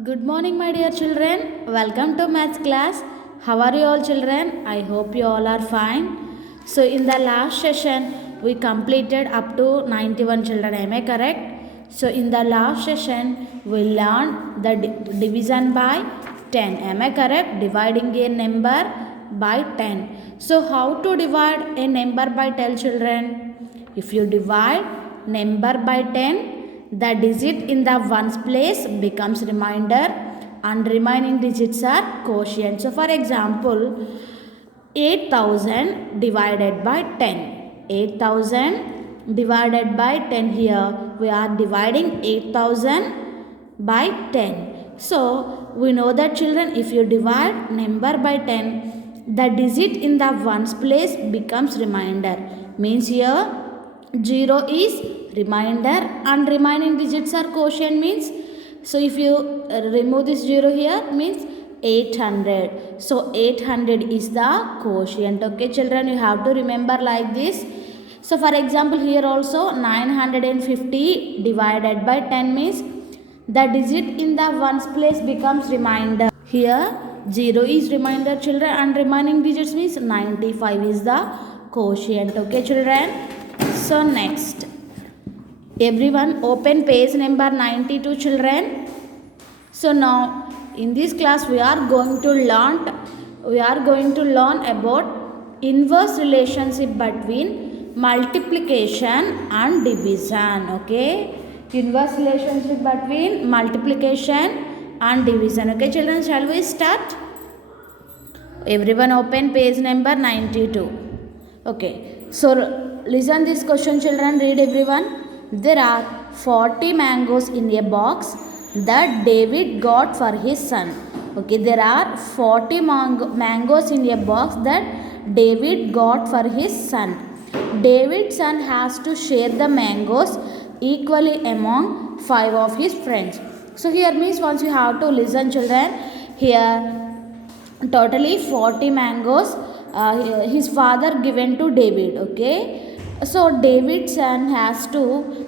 Good morning, my dear children. Welcome to maths class. How are you all, children? I hope you all are fine. So, in the last session, we completed up to 91 children. Am I correct? So, in the last session, we learned the division by 10. Am I correct? Dividing a number by 10. So, how to divide a number by 10, children? If you divide number by 10, the digit in the ones place becomes remainder and remaining digits are quotient. So for example, 8000 divided by 10. 8000 divided by 10, here we are dividing 8000 by 10. So we know that, children, if you divide number by 10, the digit in the ones place becomes remainder. Means here 0 is remainder and remaining digits are quotient. Means, so if you remove this 0 here, means 800. So 800 is the quotient. Okay, children, you have to remember like this. So for example, here also 950 divided by 10 means the digit in the ones place becomes remainder. Here 0 is remainder, children, and remaining digits means 95 is the quotient. Okay, children. So next, everyone open page number 92, children. So now in this class we are going to learn about inverse relationship between multiplication and division. Okay, inverse relationship between multiplication and division. Okay, children, shall we start? Everyone open page number 92. Okay, so listen this question, children. Read, everyone. There are 40 mangoes in a box that David got for his son. Okay, there are 40 mangoes in a box that David got for his son. David's son has to share the mangoes equally among 5 of his friends. So here means, once you have to listen, children. Here totally 40 mangoes his father given to David. Okay, so David's son has to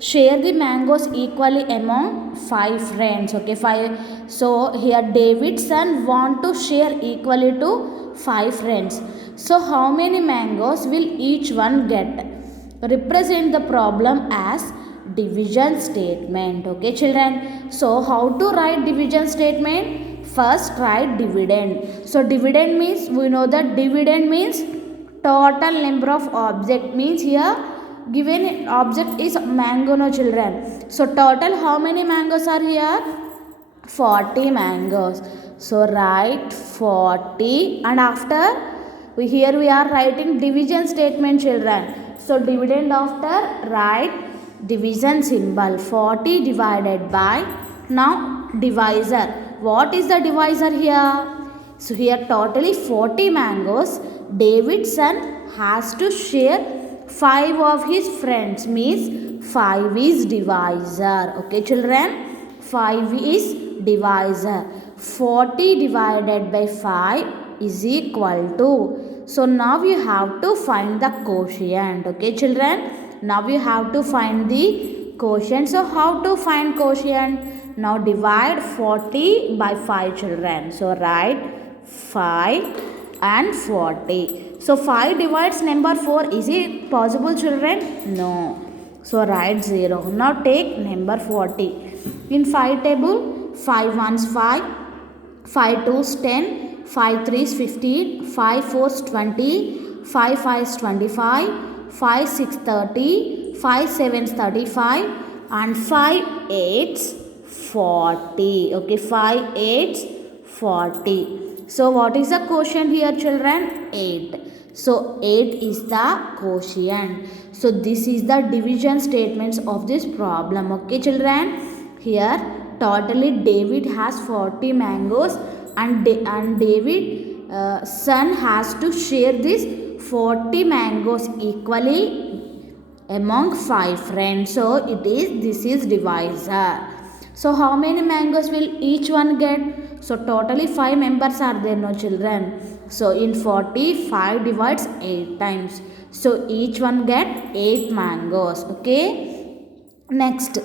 share the mangoes equally among 5 friends. Okay, 5. So here David's son want to share equally to 5 friends. So how many mangoes will each one get? Represent the problem as division statement. Okay, children. So how to write division statement? First write dividend. So dividend means, we know that dividend means total number of object. Means here given object is mango, no, children. So total how many mangoes are here? 40 mangoes. So write 40, and after here we are writing division statement, children. So dividend after write division symbol. 40 divided by, now divisor. What is the divisor here? So here totally 40 mangoes. David's son has to share 5 of his friends. Means 5 is divisor. Okay, children, 5 is divisor. 40 divided by 5 is equal to. So now you have to find the quotient. Okay, children, now you have to find the quotient. So how to find quotient? Now divide 40 by 5, children. So write 5 and 40. So 5 divides number 4. Is it possible, children? No. So write 0. Now take number 40. In 5 table, 5 ones 5, 5 twos 10, 5 threes 15, 5 fours 20, 5 fives 25, 5 six 30, 5 sevens 35, and 5 eights 40. Okay, 5 eights 40. So what is the quotient here, children? 8. So 8 is the quotient. So this is the division statements of this problem. Okay, children, here totally David has 40 mangoes, and David son has to share this 40 mangoes equally among 5 friends. So this is divisor. So how many mangoes will each one get? So totally 5 members are there, no, children. So in 40, 5 divides 8 times. So each one get 8 mangoes. Okay. Next,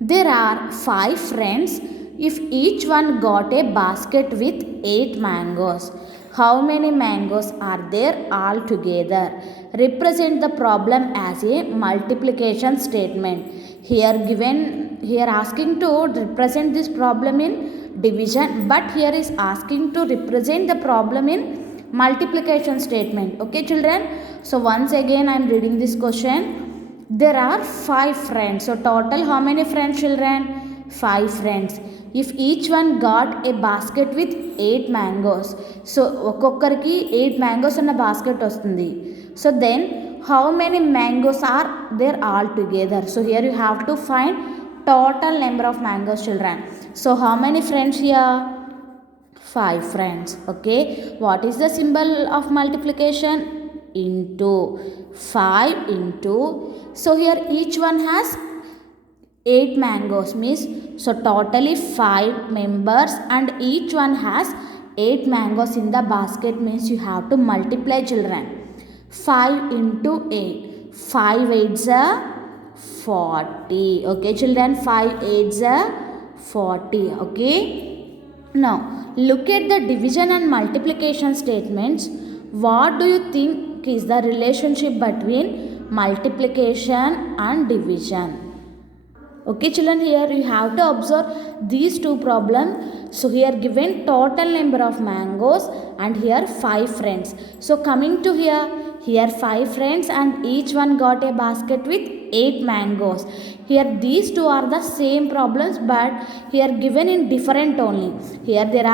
there are 5 friends if each one got a basket with 8 mangoes, how many mangoes are there altogether? Represent the problem as a multiplication statement. Here asking to represent this problem in division, but here is asking to represent the problem in multiplication statement. Okay children, so once again I am reading this question. There are 5 friends. So total how many friends children? 5 friends. If each one got a basket with 8 mangoes. So ఒక్కొక్కరికి 8 mangoes ఉన్న basket వస్తుంది. So then how many mangoes are there all together? So here you have to find total number of mangoes children. So how many friends here? 5 friends. Okay, what is the symbol of multiplication? Into. 5 into, so here each one has 8 mangoes means, so totally 5 members and each one has 8 mangoes in the basket means you have to multiply children. 5 into 8, 5 8s are 40. Okay children, 5 8s are 40. Okay, now look at the division and multiplication statements. What do you think is the relationship between multiplication and division? Okay children, here you have to observe these two problems. So here given total number of mangoes and here 5 friends. So coming to here 5 friends and each one got a basket with 8 mangoes. Here these two are the same problems but here given in different only. Here there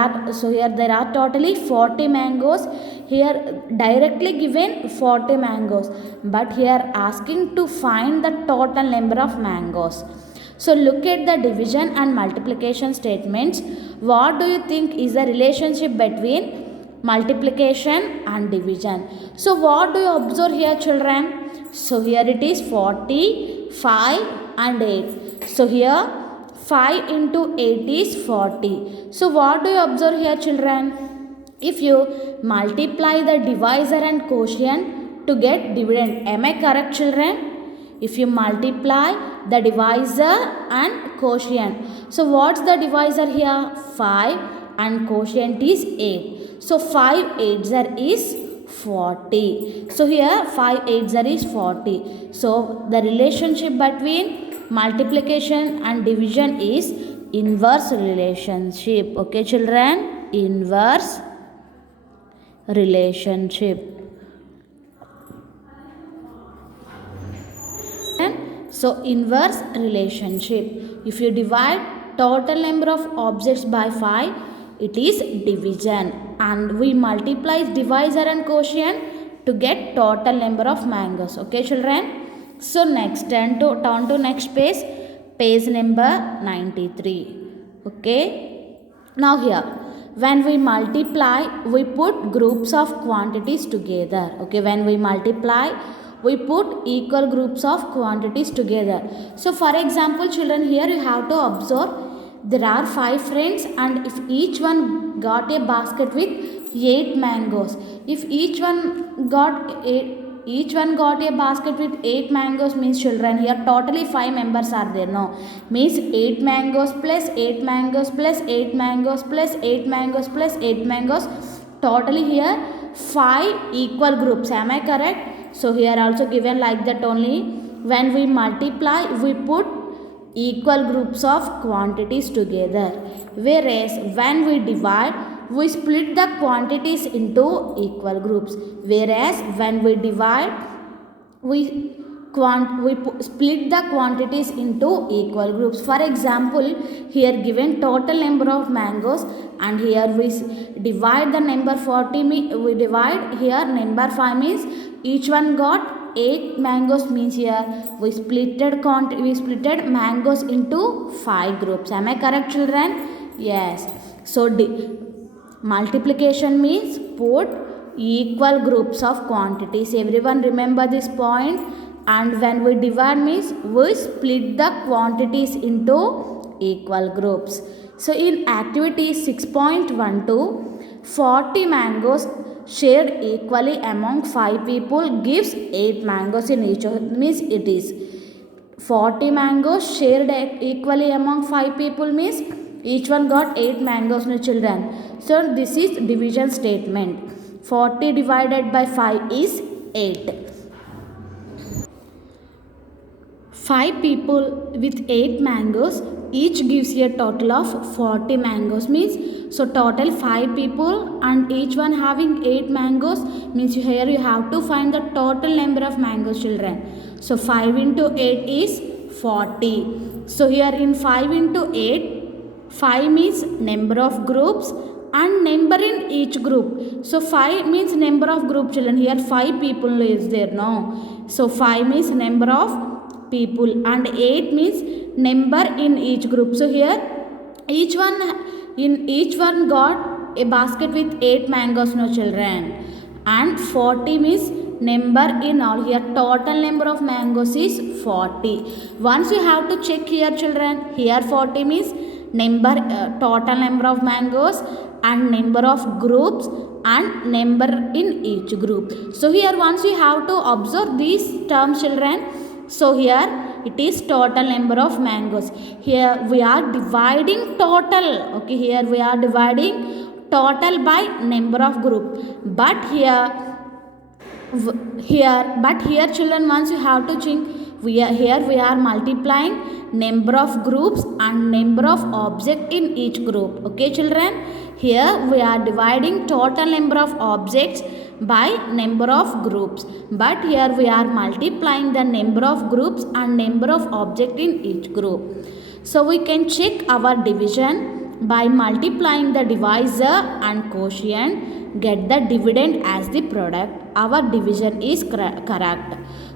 are totally 40 mangoes. Here directly given 40 mangoes but here asking to find the total number of mangoes. So look at the division and multiplication statements. What do you think is the relationship between multiplication and division? So what do you observe here children? So here it is 40, 5 and 8. So here 5 into 8 is 40. So what do you observe here children? If you multiply the divisor and quotient to get dividend, am I correct children? If you multiply the divisor and quotient, so what's the divisor here? 5 and quotient is 8. So 5 8s is 40. So here 5 8s is 40. So the relationship between multiplication and division is inverse relationship. Okay children, inverse relationship. So inverse relationship, if you divide total number of objects by 5, it is division, and we multiply divisor and quotient to get total number of mangoes. Okay children, so next turn to next page number 93. Okay, now here when we multiply we put groups of quantities together. Okay, when we multiply we put equal groups of quantities together. So for example children, here you have to observe there are 5 friends and if each one got a basket with 8 mangoes. If each one got a basket with 8 mangoes means children, here totally 5 members are there. No, means 8 mangoes plus 8 mangoes plus 8 mangoes plus 8 mangoes plus 8 mangoes. Totally here 5 equal groups. Am I correct? So here also given like that only. When we multiply we put equal groups of quantities together. Whereas when we divide we split the quantities into equal groups. Whereas when we divide we split the quantities into equal groups. For example, here given total number of mangoes and here we divide the number 40, we divide here number 5 means each one got 8 mangoes means here we splitted mangoes into 5 groups. Am I correct children? Yes. So multiplication means put equal groups of quantities. Everyone remember this point. And when we divide means we split the quantities into equal groups. So in activity 6.12, 40 mangoes shared equally among 5 people gives 8 mangoes in each. Means it is 40 mangoes shared equally among 5 people means each one got 8 mangoes, no children. So this is division statement. 40 divided by 5 is 8. 5 people with 8 mangoes, each gives a total of 40 mangoes, means so total 5 people and each one having 8 mangoes, means here you have to find the total number of mangoes, children. So 5 into 8 is 40. So here in 5 into 8, 5 means number of groups and number in each group. So 5 means number of group, children. Here 5 people is there, no? So 5 means number of people and 8 means number in each group. So here each one got a basket with 8 mangoes, no children, and 40 means number in all. Here total number of mangoes is 40. Once you have to check here, children, here 40 means number total number of mangoes and number of groups and number in each group. So here once you have to observe these terms, children. So here it is total number of mangoes. Here we are dividing total. Okay, here we are dividing total by number of group. But here children, once you have to think, we are multiplying number of groups and number of objects in each group. Okay, children, here we are dividing total number of objects by number of groups, but here we are multiplying the number of groups and number of objects in each group. So we can check our division by multiplying the divisor and quotient, get the dividend as the product. Our division is correct.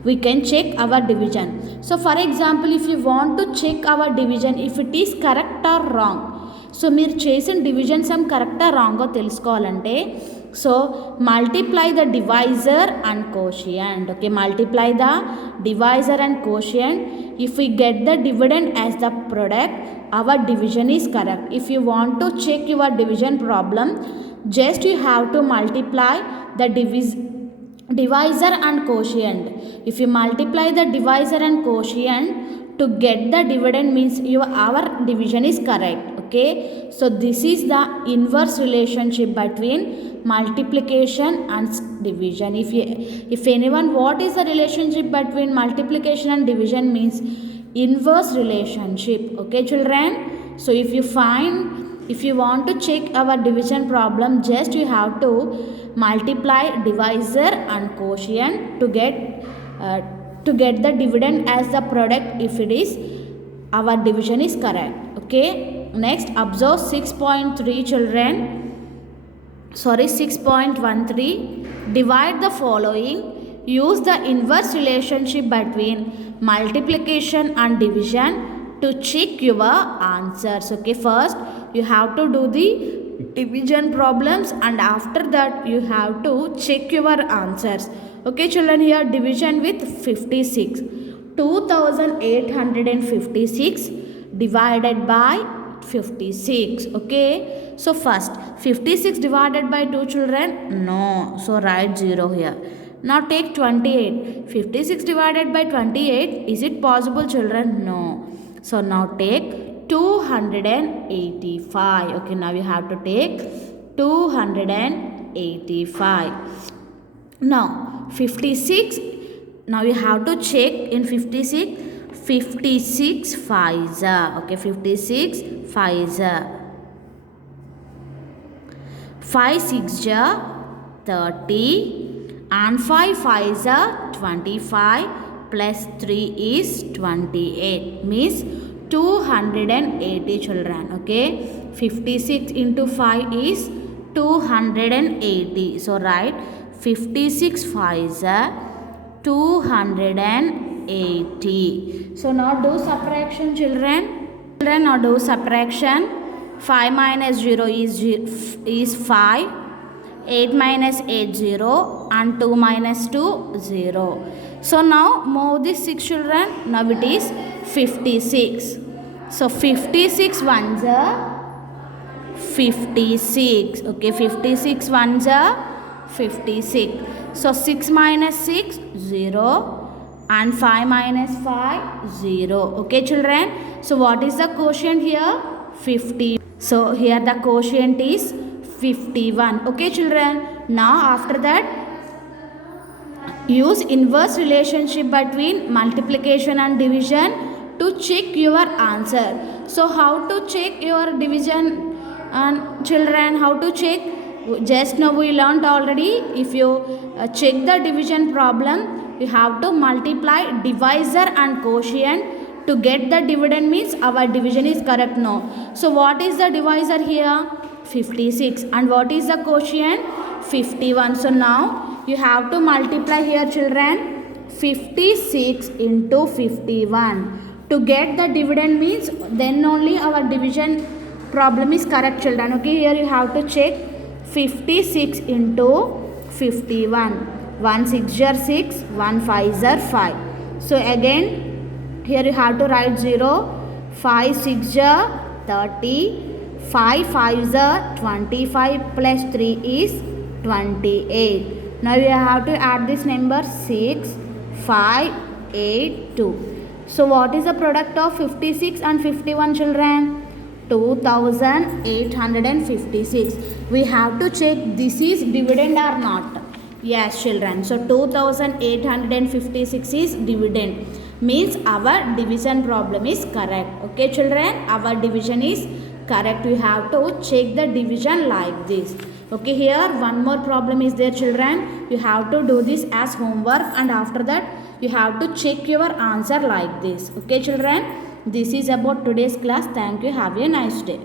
We can check our division. So for example, if you want to check our division if it is correct or wrong, so మీరు చేసిన division sum కరెక్టా రాంగో తెలుసుకోవాలంటే so multiply the divisor and quotient. Okay, multiply the divisor and quotient. If you get the dividend as the product, our division is correct. If you want to check your division problem, just you have to multiply the divisor and quotient. If you multiply the divisor and quotient to get the dividend, means our division is correct. Okay, so this is the inverse relationship between multiplication and division. If anyone, what is the relationship between multiplication and division, means inverse relationship. Okay children, so if you want to check our division problem, just you have to multiply divisor and quotient to get the dividend as the product if it is our division is correct. Okay, next observe 6.3 children. 6.13. Divide the following. Use the inverse relationship between multiplication and division to check your answers. Okay, first you have to do the division problems and after that you have to check your answers. Okay children, here division with 56. 2856 divided by 56. Okay, so first 56 divided by 2 children, no, so write 0 here. Now take 28. 56 divided by 28, is it possible children? No. So now take 285. Okay, now you have to take 285. Now 56, now you have to check in 56 5s. Okay, 56 5s. 5 6 30 and 5 5s 25 plus 3 is 28, means 280 children. Okay, 56 into 5 is 280. So write 56 5s 280. So now do subtraction children. Now do subtraction. 5 minus 0 is 5. 8 minus 8 0 and 2 minus 2 0. So now move this 6 children. Now it is 56. So 56 ones are 56. Okay, 56 ones are 56. So 6 minus 6 0 and 5 minus 5 0. Okay children, so what is the quotient here? 50. So here the quotient is 51. Okay children, now after that use inverse relationship between multiplication and division to check your answer. So how to check your division and children, how to check? Just now we learned already. If you check the division problem, you have to multiply divisor and quotient to get the dividend, means our division is correct now. So what is the divisor here? 56. And what is the quotient? 51. So now you have to multiply here children 56 into 51 to get the dividend, means then only our division problem is correct children. Okay, here you have to check 56 into 51. 1 6 are 6, 1 5 are 5. So again here you have to write 0, 5 6 are 30, 5 5 are 25 plus 3 is 28. Now you have to add this number 6, 5, 8, 2. So what is the product of 56 and 51 children? 2856. We have to check this is dividend or not. Yes children. So 2856 is dividend, means our division problem is correct. Okay children, our division is correct. We have to check the division like this. Okay, here one more problem is there children. You have to do this as homework, and after that you have to check your answer like this. Okay children, this is about today's class. Thank you. Have a nice day.